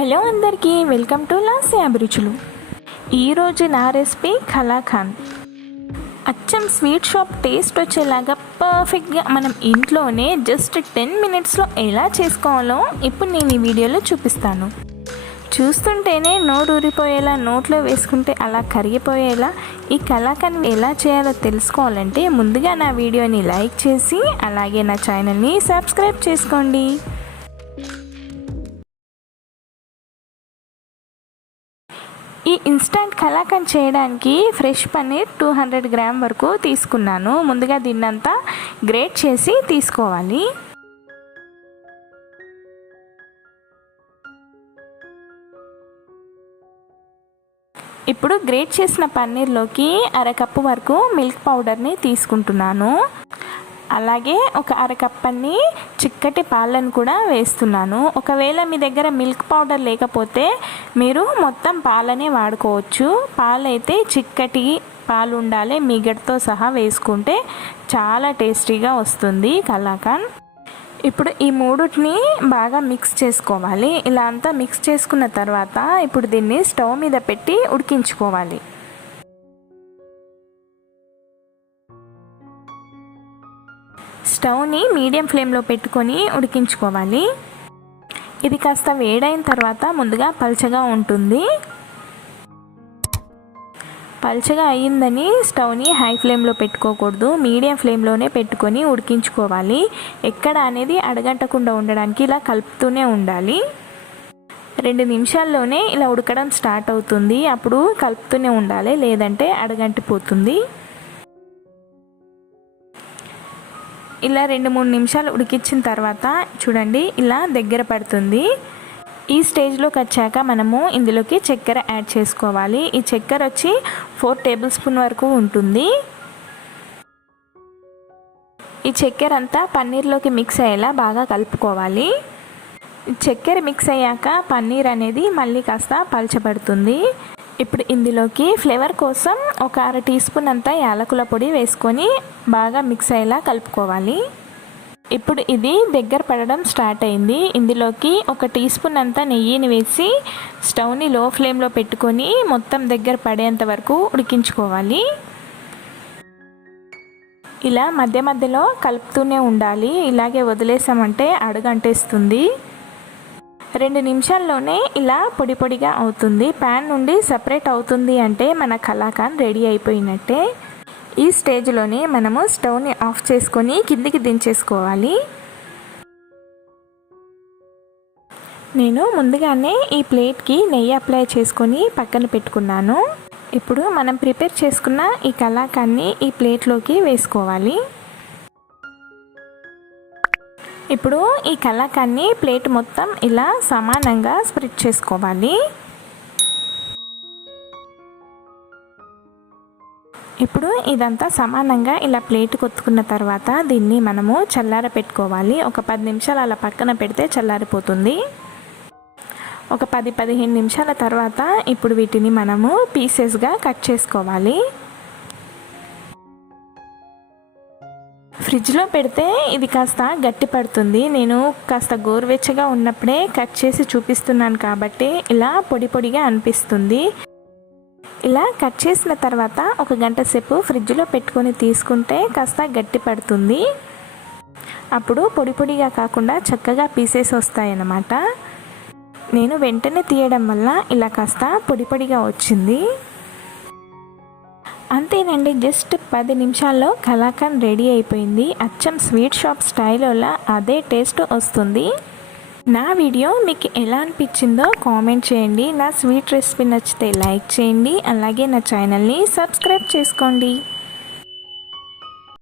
Hello అందరికీ welcome to Lasya అభిరుచులు. ఈరోజు నా రెసిపీ కలాకాండ్. అచ్చం స్వీట్ షాప్ టేస్ట్ వచ్చేలాగా పర్ఫెక్ట్గా మనం ఇంట్లోనే జస్ట్ 10 మినిట్స్లో ఎలా చేసుకోవాలో ఇప్పుడు నేను ఈ వీడియోలో చూపిస్తాను. చూస్తుంటేనే నోరు ఊరిపోయేలా, నోట్లో వేసుకుంటే అలా కరిగిపోయేలా ఈ కలాకాండ్ ఎలా చేయాలో తెలుసుకోవాలంటే ముందుగా నా వీడియోని లైక్ చేసి అలాగే నా ఛానల్ని సబ్స్క్రైబ్ చేసుకోండి. ఈ ఇన్స్టంట్ కలాకండ్ చేయడానికి ఫ్రెష్ పన్నీర్ 200 గ్రామ్ వరకు తీసుకున్నాను. ముందుగా దీన్నంతా గ్రేట్ చేసి తీసుకోవాలి. ఇప్పుడు గ్రేట్ చేసిన పన్నీర్లోకి అరకప్పు వరకు మిల్క్ పౌడర్ని తీసుకుంటున్నాను. అలాగే ఒక అరకప్పని చిక్కటి పాలను కూడా వేస్తున్నాను. ఒకవేళ మీ దగ్గర మిల్క్ పౌడర్ లేకపోతే మీరు మొత్తం పాలనే వాడుకోవచ్చు. పాలైతే చిక్కటి పాలు ఉండాలి, మీగడతో సహా వేసుకుంటే చాలా టేస్టీగా వస్తుంది కలాకాండ్. ఇప్పుడు ఈ మూడుని బాగా మిక్స్ చేసుకోవాలి. ఇలా అంతా మిక్స్ చేసుకున్న తర్వాత ఇప్పుడు దీన్ని స్టవ్ మీద పెట్టి ఉడికించుకోవాలి. స్టవ్ని మీడియం ఫ్లేమ్లో పెట్టుకొని ఉడికించుకోవాలి. ఇది కాస్త వేడైన తర్వాత ముందుగా పల్చగా ఉంటుంది. పల్చగా అయ్యిందని స్టవ్ని హై ఫ్లేమ్లో పెట్టుకోకూడదు, మీడియం ఫ్లేమ్లోనే పెట్టుకొని ఉడికించుకోవాలి. ఎక్కడ అనేది అడగంటకుండా ఉండడానికి ఇలా కలుపుతూనే ఉండాలి. 2 నిమిషాల్లోనే ఇలా ఉడకడం స్టార్ట్ అవుతుంది. అప్పుడు కలుపుతూనే ఉండాలి, లేదంటే అడగంటిపోతుంది. ఇలా 2-3 నిమిషాలు ఉడికించిన తర్వాత చూడండి ఇలా దగ్గర పడుతుంది. ఈ స్టేజ్లోకి వచ్చాక మనము ఇందులోకి చక్కెర యాడ్ చేసుకోవాలి. ఈ చక్కెర వచ్చి 4 టేబుల్ స్పూన్ వరకు ఉంటుంది. ఈ చక్కెర అంతా పన్నీర్లోకి మిక్స్ అయ్యేలా బాగా కలుపుకోవాలి. చక్కెర మిక్స్ అయ్యాక పన్నీర్ అనేది మళ్ళీ కాస్త పలచబడుతుంది. ఇప్పుడు ఇందులోకి ఫ్లేవర్ కోసం ఒక 1/2 టీ స్పూన్ అంతా యాలకుల పొడి వేసుకొని బాగా మిక్స్ అయ్యేలా కలుపుకోవాలి. ఇప్పుడు ఇది దగ్గర పడడం స్టార్ట్ అయింది. ఇందులోకి 1 టీ స్పూన్ అంతా నెయ్యిని వేసి స్టవ్ని లో ఫ్లేమ్లో పెట్టుకొని మొత్తం దగ్గర పడేంత వరకు ఉడికించుకోవాలి. ఇలా మధ్య మధ్యలో కలుపుతూనే ఉండాలి. ఇలాగే వదిలేసామంటే అడుగంటేస్తుంది. 2 నిమిషాల్లోనే ఇలా పొడి పొడిగా అవుతుంది. ప్యాన్ నుండి సపరేట్ అవుతుంది అంటే మన కలాకాండ్ రెడీ అయిపోయినట్టే. ఈ స్టేజ్లోనే మనము స్టవ్ని ఆఫ్ చేసుకొని కిందికి దించేసుకోవాలి. నేను ముందుగానే ఈ ప్లేట్కి నెయ్యి అప్లై చేసుకొని పక్కన పెట్టుకున్నాను. ఇప్పుడు మనం ప్రిపేర్ చేసుకున్న ఈ కలాకాండ్ని ఈ ప్లేట్లోకి వేసుకోవాలి. ఇప్పుడు ఈ కలాకాండ్ని ప్లేట్ మొత్తం ఇలా సమానంగా స్ప్రెడ్ చేసుకోవాలి. ఇప్పుడు ఇదంతా సమానంగా ఇలా ప్లేట్ కొట్టుకున్న తర్వాత దీన్ని మనము చల్లార పెట్టుకోవాలి. ఒక 10 నిమిషాలు అలా పక్కన పెడితే చల్లారిపోతుంది. ఒక 10-15 నిమిషాల తర్వాత ఇప్పుడు వీటిని మనము పీసెస్గా కట్ చేసుకోవాలి. ఫ్రిడ్జ్లో పెడితే ఇది కాస్త గట్టి పడుతుంది. నేను కాస్త గోరువెచ్చగా ఉన్నప్పుడే కట్ చేసి చూపిస్తున్నాను కాబట్టి ఇలా పొడి పొడిగా అనిపిస్తుంది. ఇలా కట్ చేసిన తర్వాత 1 గంట సేపు ఫ్రిడ్జ్లో పెట్టుకొని తీసుకుంటే కాస్త గట్టి పడుతుంది. అప్పుడు పొడి పొడిగా కాకుండా చక్కగా పీసెస్ వస్తాయన్నమాట. నేను వెంటనే తీయడం వల్ల ఇలా కాస్త పొడి పొడిగా వచ్చింది. అంతేనండి, జస్ట్ 10 నిమిషాల్లో కలాకాండ్ రెడీ అయిపోయింది. అచ్చం స్వీట్ షాప్ స్టైల్లో అదే టేస్ట్ వస్తుంది. నా వీడియో మీకు ఎలా అనిపించిందో కామెంట్ చేయండి. నా స్వీట్ రెసిపీ నచ్చితే లైక్ చేయండి. అలాగే నా ఛానల్ని సబ్స్క్రైబ్ చేసుకోండి.